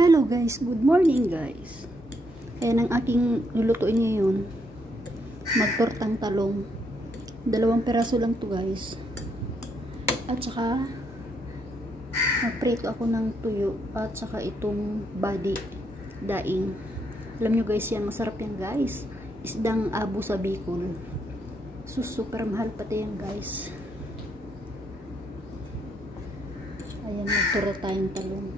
Hello guys, good morning guys. Ayan ang aking lulutuin ngayon. Magtortang talong. 2 peraso lang to guys. At saka magprito ako ng tuyo at saka itong body daing. Alam nyo guys, yan masarap yan guys. Isdang abo sa Bicol. So super mahal pati yan guys. Ayan, magturo tayong talong.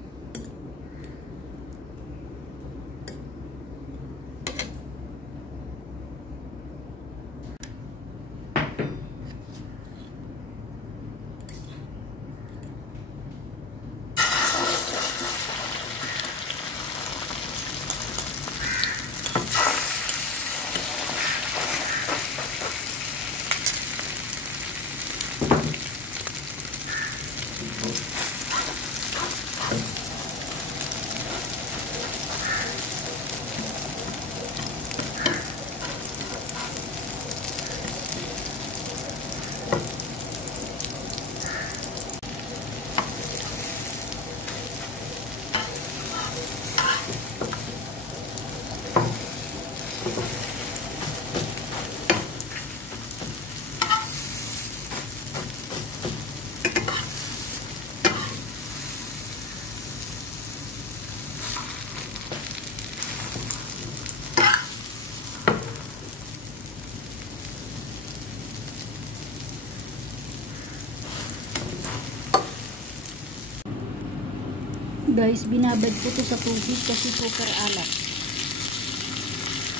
Guys, binabad ko to sa tubig kasi super alat.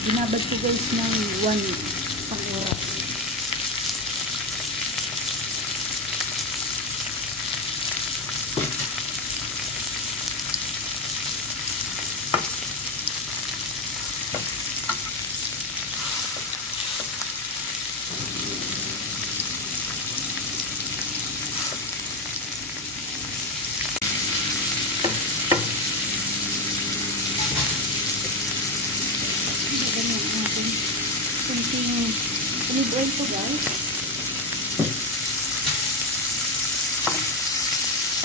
Binabad ko guys ng 1 pang oras. Kunting olive oil po guys.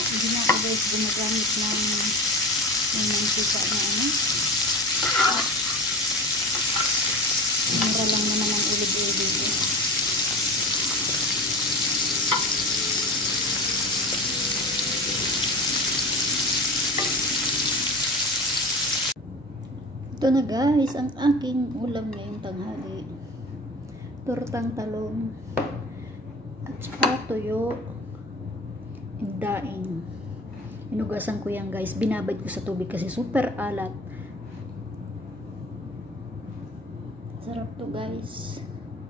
Hindi na ako guys gumagamit ng mantika na ano. Mura lang naman ang olive oil dito. Ito na guys ang aking ulam ngayong tanghali. Tortang talong at saka tuyo and daing. Inugasan ko yan guys. Binabad ko sa tubig kasi super alat. Sarap to guys.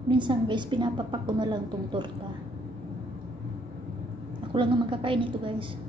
Minsan guys pinapapak ko na lang tong torta. Ako lang ang makakain ito guys.